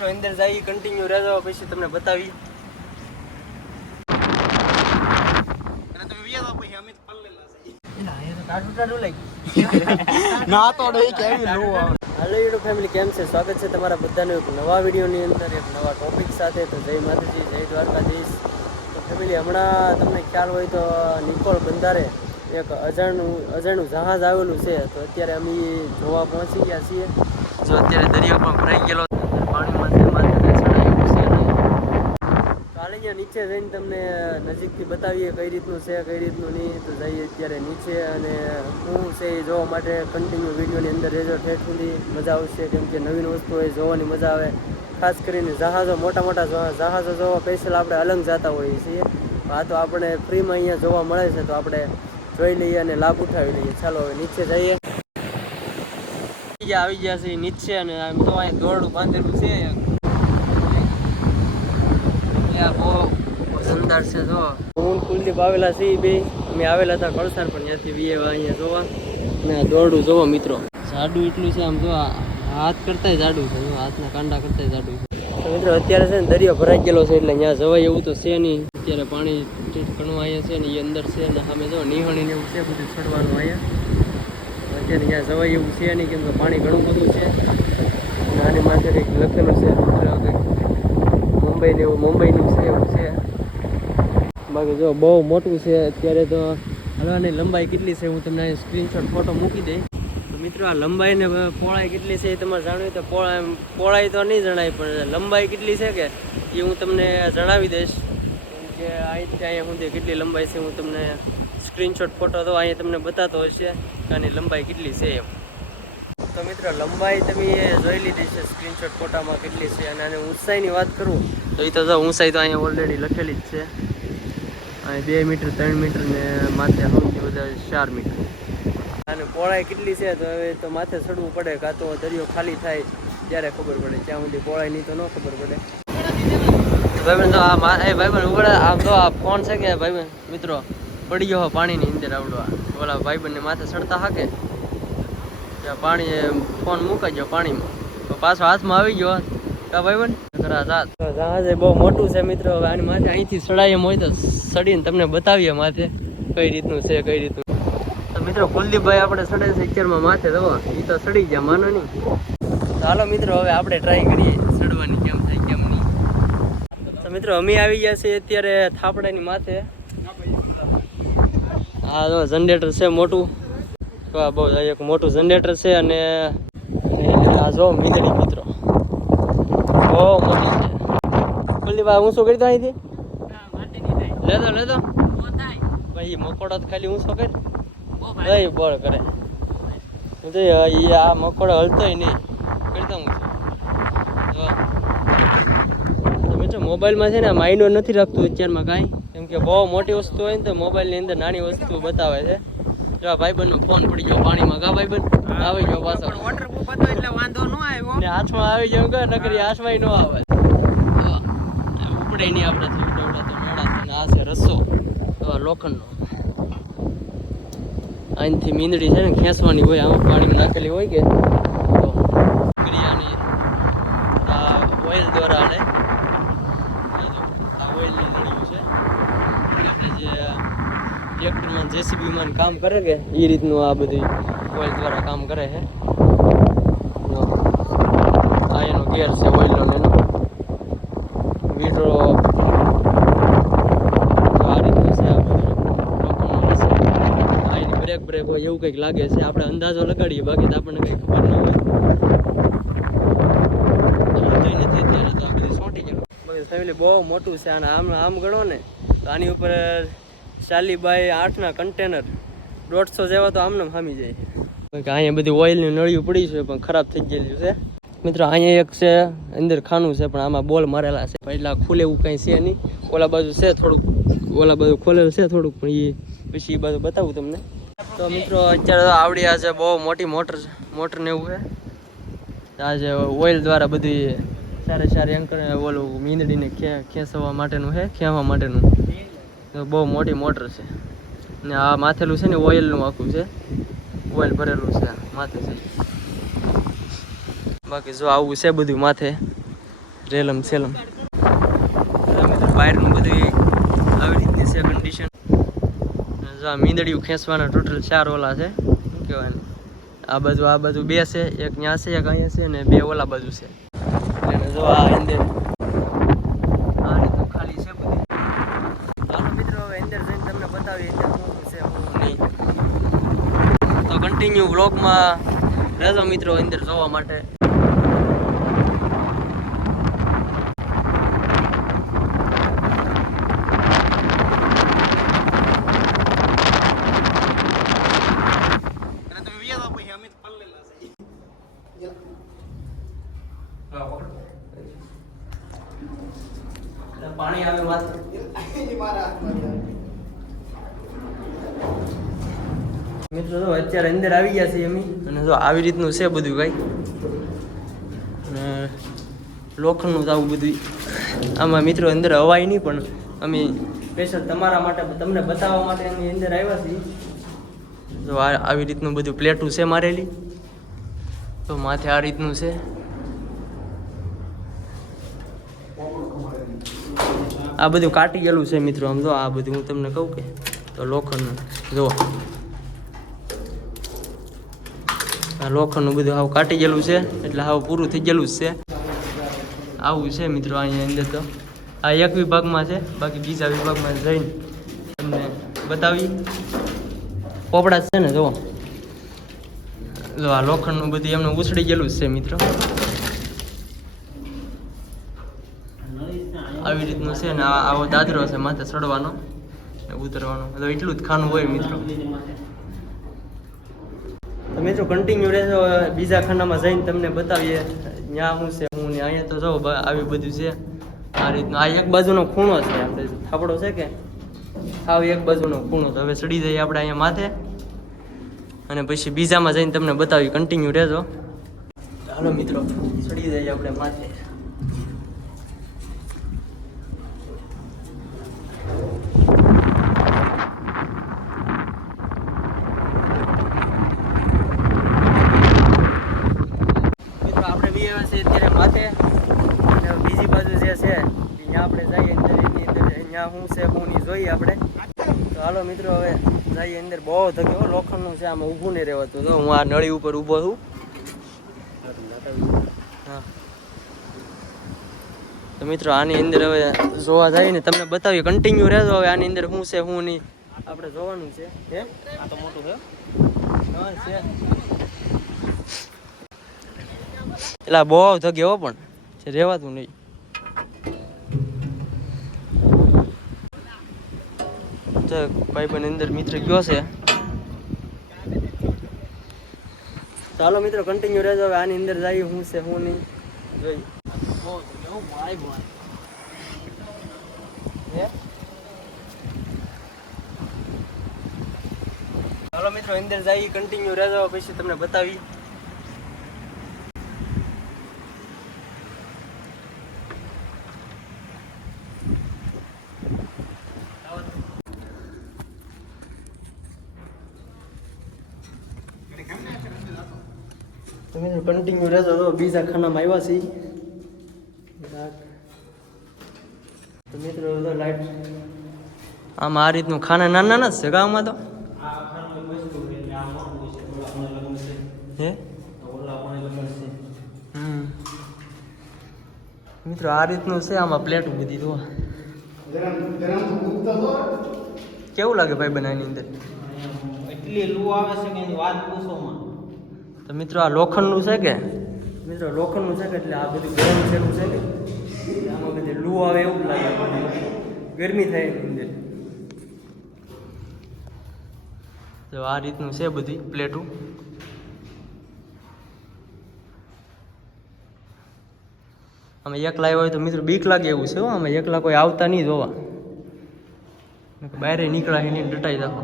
મિત્રો અંદર જઈ કન્ટિન્યુ રહેજો, પછી તમને બતાવી. અને તમે વિયા પછી અમે તો પલ્લેલા છે. ટાટું લાગી ના તો નહીં કેવી લો. હાલો યુટ્યુબ ફેમિલી, કેમ છે? સ્વાગત છે તમારા બધાનું એક નવા વિડીયોની અંદર, એક નવા ટોપિક સાથે. તો જય માતાજી, જય દ્વારકાધીશ. તો ફેમિલી, હમણાં તમને ખ્યાલ હોય તો નિકોલ બંદરે એક અજાણ્યું જહાજ આવેલું છે. તો અત્યારે અમે જોવા પહોંચી ગયા છીએ. જો અત્યારે દરિયો પણ ભરાઈ ગયેલો, પાણીમાં કાલે અહીંયા નીચે જઈને તમને નજીકથી બતાવીએ કઈ રીતનું છે, કઈ રીતનું નહીં. તો જઈએ અત્યારે નીચે, અને શું છે એ જોવા માટે કન્ટિન્યુ વિડીયોની અંદર રહેજો. ઠેઠ સુધી મજા આવશે, કેમ કે નવીન વસ્તુ હોય જોવાની મજા આવે. ખાસ કરીને જહાજો, મોટા મોટા જહાજો જોવા સ્પેશિયલ આપણે અલંગ જતા હોઈએ છીએ. આ તો આપણે ફ્રીમાં અહીંયા જોવા મળે છે, તો આપણે જોઈ લઈએ અને લાભ ઉઠાવી લઈએ. ચાલો હવે નીચે જઈએ. આવી ગયા છે નીચે, અને આમ તો અહીંયા દોરડું બાંધેલું છે. બહુ શાનદાર છે. જો હું કુલદીપ આવેલા છે, બે અમે આવેલા હતા કળસાર, પણ ત્યાંથી વીએ અહીંયા જોવા. ને દોરડું જોવો મિત્રો, જાડું એટલું છે. આમ જો હાથ કરતા જાડું છે, હાથના કાંડા કરતા જાડું છે. તો મિત્રો અત્યારે છે ને દરિયો ભરાઈ ગયેલો છે, એટલે ત્યાં જવાય એવું તો છે નહીં. અત્યારે પાણી ઘણું અહીંયા છે ને એ અંદર છે, ને સામે જો નિહાણી ને એવું છે બધું ચડવાનું અહીંયા. અત્યારે ત્યાં જવાય એવું છે નહીં, કેમ કે પાણી ઘણું બધું છે. અને આની માથે કંઈક લખેલું છે મુંબઈનું છે એવું છે. બાકી જો બહુ મોટું છે. અત્યારે તો હલવાની લંબાઈ કેટલી છે હું તમને સ્ક્રીનશોટ ફોટો મૂકી દઈ. તો મિત્રો આ લંબાઈ ને પહોળાઈ કેટલી છે એ તમારે જાણવું તો પહોળાઈ તો નહીં જણાય, પણ લંબાઈ કેટલી છે કે એ હું તમને જણાવી દઈશ. કેમ કે અહીંથી અહીંયા સુધી કેટલી લંબાઈ છે હું તમને સ્ક્રીનશોટ ફોટો તો અહીંયા તમને બતાતો હશે કે આની લંબાઈ કેટલી છે એમ. તો મિત્રો લંબાઈ તમે જોઈ લીધી છે સ્ક્રીનશોટ ફોટામાં કેટલી છે. અને આને ઊંચાઈની વાત કરું તો એ તો જો ઊંચાઈ તો અહીંયા ઓલરેડી લખેલી જ છે. અહીં 2 મીટર 3 મીટર ને માથે સૌથી વધારે 4 મીટર. અને પહોળાઈ કેટલી છે તો હવે તો માથે ચડવું પડે, કાં તો દરિયો ખાલી થાય ત્યારે ખબર પડે. ત્યાં સુધી પહોળાઈ નહીં તો ન ખબર પડે. ભાઈબંધ તો આ ભાઈબંધ ઉભા આમ તો આ ફોન છે કે ભાઈબંધ મિત્રો પડી ગયો પાણીની અંદર આવડવા. ઓલા ભાઈબંધને માથે ચડતા હાકે પાણી ફોન મુકાઈ ગયો પાણીમાં, તો પાછો હાથમાં આવી ગયો કા ભાઈબંધ. જહાજ બહુ મોટું છે મિત્રો. હવે આની માથે અહીંથી ચડાય એમ હોય તો ચડીને તમને બતાવીએ માથે કઈ રીતનું છે, કઈ રીતનું. તો મિત્રો કુલદીપભાઈ આપણે ચડે છે પિક્ચરમાં માથે જવા, એ તો ચડી ગયા માનો નહીં. ચાલો મિત્રો હવે આપણે ટ્રાય કરીએ ચડવાની, કેમ થાય કેમ નહીં. તો મિત્રો અમે આવી ગયા છીએ અત્યારે થાપડાની માથે. હા જો જનરેટર છે મોટું, તો આ બહુ એક મોટું જનરેટર છે. અને આ જો મીંદડી મિત્રો બહુ મોટી છે. કુલદીપભાઈ હું શું કરી દો અહીંથી લેતો ભાઈ મકોડો તો ખાલી હું શું કરી દઈ બોળ કરે. આ મકોડો હલતોય નહીં કરતા હું છું. મિત્રો મોબાઈલમાં છે ને માઇન્ડો નથી રાખતું અત્યારમાં કાંઈ, કેમ કે બહુ મોટી વસ્તુ હોય ને તો મોબાઈલની અંદર નાની વસ્તુ બતાવે છે. જો ભાઈબંધનો ફોન પડી ગયો પાણીમાં, કા ભાઈબંધ આવી ગયો પાછો વોટરપ્રૂફ હતો એટલે વાંધો ન આવ્યો ને હાથમાં આવી ગયો કે નકરી હાથમાં ન આવે ઉપડે નહીં આપણાથી. ઉડવડા તો નડા છે ને આ છે રસ્સો લોખંડનો. અહીંથી મીંદડી છે ને ખેંચવાની હોય, આમાં પાણીમાં નાખેલી હોય કે તો ક્રિયાની આ ઓઇલ દ્વારા ને આ ઓઇલની નળીઓ છે. આપણે જે ટ્રેક્ટરમાં જેસીબીમાં કામ કરે કે એ રીતનું આ બધી ઓઇલ દ્વારા કામ કરે છે. આ એનો ગેર છે ઓઇલનો, એનો વીટરો આ રીતનું છે. આ બધું આ એની બ્રેક હોય એવું કંઈક લાગે છે. આપણે અંદાજો લગાડીએ, બાકી તો આપણને કંઈ ખબર ન હોય. નથી અત્યારે તો આ બધી સોટી ગયું. બાકી ફેમિલી બહુ મોટું છે. અને આમ ગણો ને તો આની ઉપર 40 બાય 8ના કન્ટેનર 150 જેવા તો આમને ખામી જાય છે. અહીંયા બધી ઓઇલની નળીઓ પડી છે પણ ખરાબ થઈ ગયેલી છે. મિત્રો અહીંયા એક છે અંદર ખાનું છે, પણ આમાં બોલ મારેલા છે. એટલે ખુલે એવું કાંઈ છે નહીં. ઓલા બાજુ છે થોડુંક, ઓલા બાજુ ખોલેલું છે થોડુંક, પણ એ પછી એ બાજુ બતાવું તમને. તો મિત્રો અત્યારે તો આવડી આ છે બહુ મોટી મોટર ને એવું છે. આ જે ઓઇલ દ્વારા બધી સારી એન્કર ઓલું મીંદડીને ખેંચવા માટેનું છે, ખેંચવા માટેનું. તો બહુ મોટી મોટર છે. ને આ માથેલું છે ને ઓઇલનું આખું છે, ઓઇલ ભરેલું છે માથે છે. બાકી જો આવું છે બધું માથે. રેલમ સેલમ. મિત્રો બહારનું બધું આવી રીતની છે કન્ડિશન. જો આ મીંદડીયું ખેંચવાના ટોટલ 4 ઓલા છે. શું કહેવાય ને, આ બાજુ 2 છે, એક ત્યાં છે, એક અહીંયા છે ને 2 ઓલા બાજુ છે. એટલે જો આ અંદર આ રીતનું ખાલી છે બધું. ચાલો મિત્રો હવે અંદર જઈને તમને બતાવીએ અંદર શું છે શું નહીં. તો કન્ટિન્યુ વ્લોગમાં રહેજો મિત્રો અંદર જોવા માટે. અને તમે વિયા પછી અમે પલ્લેલા છે. પાણી આવે માત્ર મિત્રો જો અત્યારે અંદર આવી ગયા છીએ અમે. અને જો આવી રીતનું છે બધું કઈ. અને લોખંડનું જ આવું બધું. આમાં મિત્રો અંદર હવાય નહીં, પણ અમે સ્પેશિયલ તમારા માટે તમને બતાવવા માટે અમે અંદર આવ્યા છીએ. જો આવી રીતનું બધું પ્લેટું છે મારેલી. તો માથે આ રીતનું છે. આ બધું કાટી ગયેલું છે મિત્રો. આમ જો આ બધું હું તમને કહું કે તો લોખંડનું જો આ લોખંડનું બધું હાવ કાટી ગયેલું છે. એટલે હાવ પૂરું થઈ ગયેલું જ છે. આવું છે મિત્રો અહીંયા અંદર. તો આ એક વિભાગમાં છે, બાકી બીજા વિભાગમાં જઈને તમને બતાવી. પોપડા છે ને જો આ લોખંડનું બધું એમને ઉછળી ગયેલું જ છે મિત્રો. આવી રીતનું છે ને આવો દાદરો છે માથે ચડવાનો ને ઉતરવાનો. તો એટલું જ ખાનું હોય મિત્રો. તો મિત્રો કન્ટિન્યુ રહેજો. બીજા ખાનામાં જઈને તમને બતાવીએ ત્યાં શું છે હું ને. અહીંયા તો જો આવી બધું છે આ રીતનું. આ એક બાજુનો ખૂણો છે. આપણે થાપડો છે કે આવ એક બાજુનો ખૂણો. તો હવે ચડી જઈએ આપણે અહીંયા માથે અને પછી બીજામાં જઈને તમને બતાવી. કન્ટિન્યુ રહેજો. હાલો મિત્રો ચડી જઈએ આપણે માથે. અત્યારે માથે અને બીજી બાજુ જે છે ત્યાં આપણે જઈએ અંદર. એની અંદર અહીંયા શું છે હું નહીં જોઈએ આપણે. તો હાલો મિત્રો હવે જઈએ અંદર. બહુ ધક્યો લોખંડનું છે. આમાં ઊભું નહીં રહેવાતું. તો હું આ નળી ઉપર ઊભો છું. હા તો મિત્રો આની અંદર હવે જોવા જઈએ ને તમને બતાવીએ. કન્ટિન્યુ રહેજો. હવે આની અંદર શું છે શું નહીં આપણે જોવાનું છે. હે આ તો મોટું છે. હા છે. એટલે બહુ થગ્યો પણ રહેવાતું નહીં. ભાઈબંધ અંદર મિત્ર ગયો છે. ચાલો મિત્રો કન્ટિન્યુ રહેજો. હવે આની અંદર જઈએ શું છે શું નહીં જોઈ. ચાલો મિત્રો અંદર જઈએ. કન્ટિન્યુ રહેજો. પછી તમને બતાવી. તમે કન્ટિન્યુ રહેજો. તો બીજા ખાનામાં આવ્યા છીએ. તો મિત્રો તો લાઈટ આમાં આ રીતનું ખાના નાના નાના જ છે ગામમાં. તો હે મિત્રો આ રીતનું છે. આમાં પ્લેટું બધી તો કેવું લાગે ભાઈ બનાવની અંદર. એટલી લૂ આવે છે કે વાત પૂછોમાં. તો મિત્રો આ લોખંડનું છે કે મિત્રો લોખંડનું છે કે એટલે આ બધું ગરમ થયેલું છે કે આમાં બધી લૂ આવે એવું લાગે. ગરમી થાય એની અંદર. તો આ રીતનું છે બધી પ્લેટું. આમાં એકલા હોય તો મિત્રો બીક લાગે એવું છે. આમાં એકલા કોઈ આવતા નહીં જોવા. બહાર નીકળાય નહીં ડટાઈ રાખો.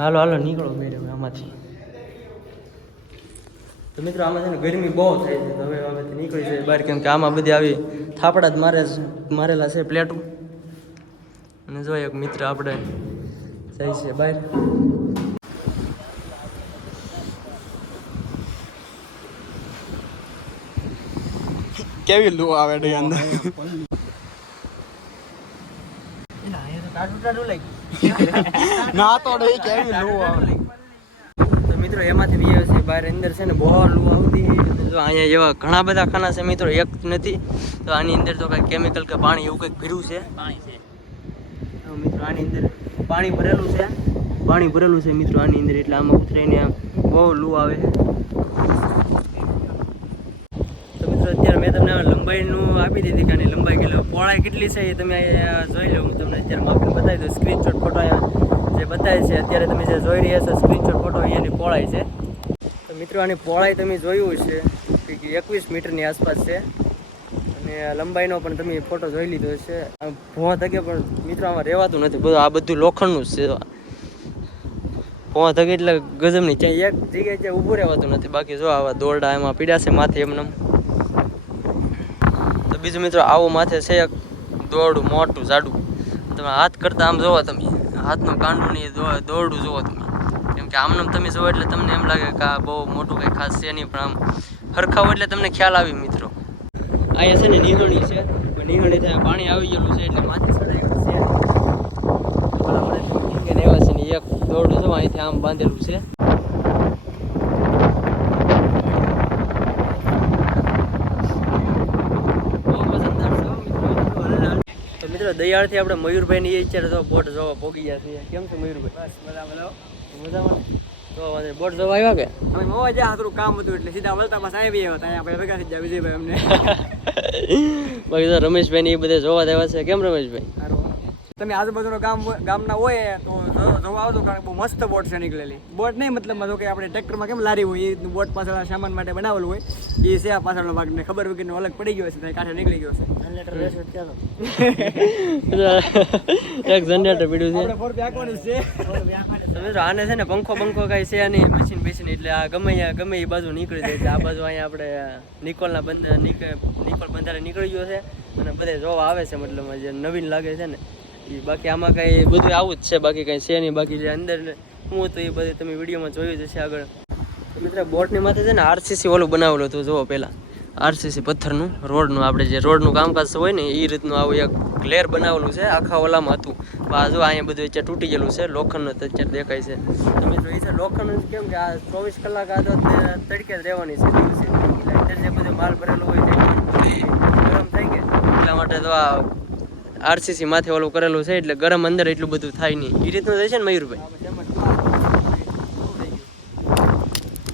હાલો હાલો નીકળો મેડમ આમાંથી. તો મિત્રો આમાં છે ને ગરમી બહુ થાય છે. તો હવે હવેથી નીકળી જાય બહાર. કેમ કે આમાં બધી આવી થાપડા જ મારેલા છે પ્લેટું. અને જો એક મિત્ર આપણે જાય છે બહાર. કેવી લૂ આવે છે અંદર ના તો નહીં કેવી લૂ આવે તો મિત્રો એમાંથી બી છે બહાર અંદર છે ને બહુ લૂ આવતી. તો અહીંયા એવા ઘણા બધા ખાના છે મિત્રો, એક નથી. તો આની અંદર તો કંઈક કેમિકલ કે પાણી એવું કંઈક ભર્યું છે. પાણી છે મિત્રો, આની અંદર પાણી ભરેલું છે મિત્રો આની અંદર. એટલે આમાં ઉતરીને બહુ લૂ આવે છે. તો મિત્રો અત્યારે મેં તમને લંબાઈનું આપી દીધી કે આની લંબાઈ કેટલી, પહોળાઈ કેટલી છે એ તમે અહીંયા જોઈ લો. હું તમને અત્યારે માપીને બતાવી દઉં. સ્ક્રીનશોટ ફોટો જે બતાવે છે અત્યારે તમે જે જોઈ રહ્યા છો સ્ક્રીનશોટ ફોટો, એની પહોળાઈ છે. તો મિત્રો આની પહોળાઈ તમે જોયું છે કે 21 મીટરની આસપાસ છે. અને લંબાઈનો પણ તમે ફોટો જોઈ લીધો છે. ભોં થકે પણ મિત્રો આમાં રહેવાતું નથી, બધું આ બધું લોખંડનું જ છે. ભોં થકે એટલે ગજબની, ક્યાંય એક જગ્યાએ જ્યાં ઊભું રહેવાતું નથી. બાકી જો આવા દોરડા એમાં પીડ્યા છે માથે એમને. તો બીજું મિત્રો આવું માથે છે એક દોરડું મોટું જાડું. તમે હાથ કરતા આમ જોવો, તમે હાથનું કાંડું ની દોરડું જોવો તમે. કેમ કે આમને તમે જોવો એટલે તમને એમ લાગે કે આ બહુ મોટું કંઈ ખાસ છે નહીં, પણ આમ હરખાવો એટલે તમને ખ્યાલ આવી મિત્રો. અહીંયા છે ને નિહણી છે, નિહણી ત્યાં પાણી આવી ગયેલું છે એટલે માથે ચડાવી છે. એવા છે ને એક દોરડું છે અહીંથી આમ બાંધેલું છે. તો મિત્રો દયાળથી આપણે મયુરભાઈ ની અત્યારે તો બોટ જોવા પોગી ગયા છીએ. કેમ છે મયુરભાઈ? મજામાં. તો બોટ જોવા આવ્યા કે અમે મોવા જ્યાં થોડું કામ હતું એટલે સીધા વલતા પાસ આવી આવ્યા હતા. આપણે ભેગા થઈ ગયા વિજયભાઈ અમને. બાકી તો રમેશભાઈ ને એ બધે જોવા દેવા છે. કેમ રમેશભાઈ? તમે આજુબાજુનો ગામના હોય તો જોવા આવજો, કારણ કે બહુ મસ્ત બોટ છે નીકળેલી. બોટ નહીં મતલબ કે આપણે ટ્રેક્ટરમાં કેમ લારી હોય એ બોટ પાછળ સામાન માટે બનાવેલું હોય એ છે. આ પાછળનો ભાગ ને ખબર વગરનો અલગ પડી ગયો છે, કાંઠે નીકળી ગયો છે. એક જનરેટર પીડ્યું છે. આપણે 4 આપવાનું છે. મિત્રો આને છે ને પંખો કઈ છે નહીં, મશીન એટલે આ ગમે એ બાજુ નીકળી જાય છે. આ બાજુ અહીંયા આપણે નિકોલ બંધારે નીકળી ગયો છે અને બધે જોવા આવે છે. મતલબ જે નવીન લાગે છે ને એ. બાકી આમાં કઈ બધું આવું જ છે, બાકી કઈ છે નહીં. બાકી જે અંદર હું તો એ બધું તમે વિડીયોમાં જોયું જ હશે આગળ. મિત્રો બોટની માથે છે ને આરસીસી ઓલું બનાવેલું હતું. જુઓ પહેલાં આરસીસી પથ્થરનું રોડનું, આપણે જે રોડનું કામકાજ હોય ને એ રીતનું આવું એક ગ્લેર બનાવેલું છે. આખા ઓલામાં હતું. જો અહીંયા બધું અત્યારે તૂટી ગયેલું છે. લોખંડનું અત્યારે દેખાય છે. તો મિત્રો એ છે લોખંડનું. કેમ કે આ 24 કલાક આ તો તડકે જ રહેવાની છે. અત્યારે જે બધું માલ ભરેલો હોય તે ગરમ થઈ ગયો એટલા માટે તો આ આરસીસી માથે ઓલું કરેલું છે. એટલે ગરમ અંદર એટલું બધું થાય નહીં. એ રીતનું થાય છે ને મયુરભાઈ?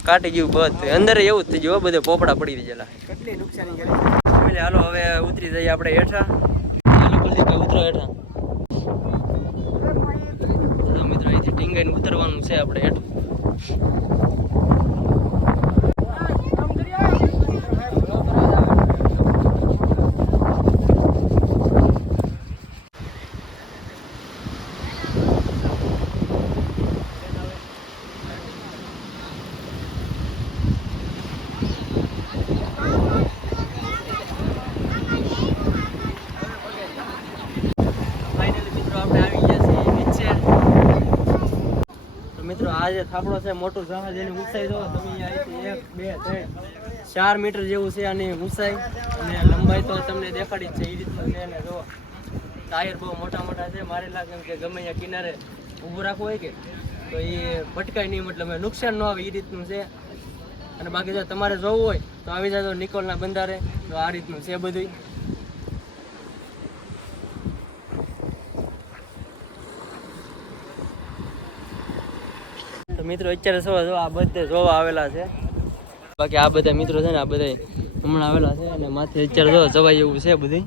કાટી ગયું બધું અંદર, એવું જ થઈ ગયું. બધે પોપડા પડી ગયેલા. કેટલી નુકસાની કરી. હાલો હવે ઉતરી જઈએ આપણે હેઠા. ઉતરો હેઠા. મિત્રો અહીંથી ટીંગાઈને ઉતરવાનું છે આપણે હેઠું. મિત્રો આ જે થાંભલો છે મોટું જહાજ, એની ઊંચાઈ જો તમે અહીંથી 1 2 3 4 મીટર જેવું છે આની ઊંચાઈ. અને લંબાઈ તો તમને દેખાડી જ છે એ રીતનું છે. અને જો ટાયર બહુ મોટા છે મારેલા, કેમ કે ગમે ત્યાં કિનારે ઊભું રાખવું હોય કે તો એ ભટકાય નહીં, મતલબ નુકસાન ન આવે એ રીતનું છે. અને બાકી જો તમારે જોવું હોય તો આવી જાય તો નિકોલના બંધારે. તો આ રીતનું છે બધું. તો મિત્રો અત્યારે જો આ બધે જોવા આવેલા છે. બાકી આ બધા મિત્રો છે ને આ બધા હમણાં આવેલા છે. અને માથે અત્યારે જો જવાય એવું છે બધું.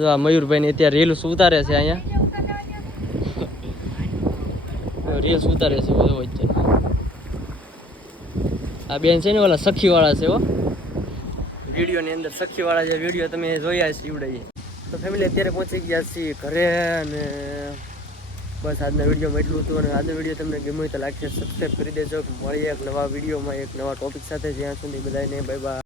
જો આ મયુરભાઈ ને અત્યારે રીલ્સ ઉતારે છે. અહીંયા રીલ્સ ઉતારે છે બધો વચ્ચે. આ બેન છે ને ઓલા સખીવાળા છે. વિડીયોની અંદર સખીવાળા જે વિડીયો તમે જોયા છે ઈવડાઈએ. તો ફેમિલી અત્યારે પહોંચી ગયા છીએ ઘરે. અને બસ આજના વિડીયોમાં એટલું હતું. અને આજનો વિડીયો તમને ગમ્યો હોય તો લાઈક શેર સબસ્ક્રાઈબ કરી દેજો. મળીએ એક નવા વિડીયોમાં એક નવા ટોપિક સાથે. જ્યાં સુધી બધાને બાય બાય.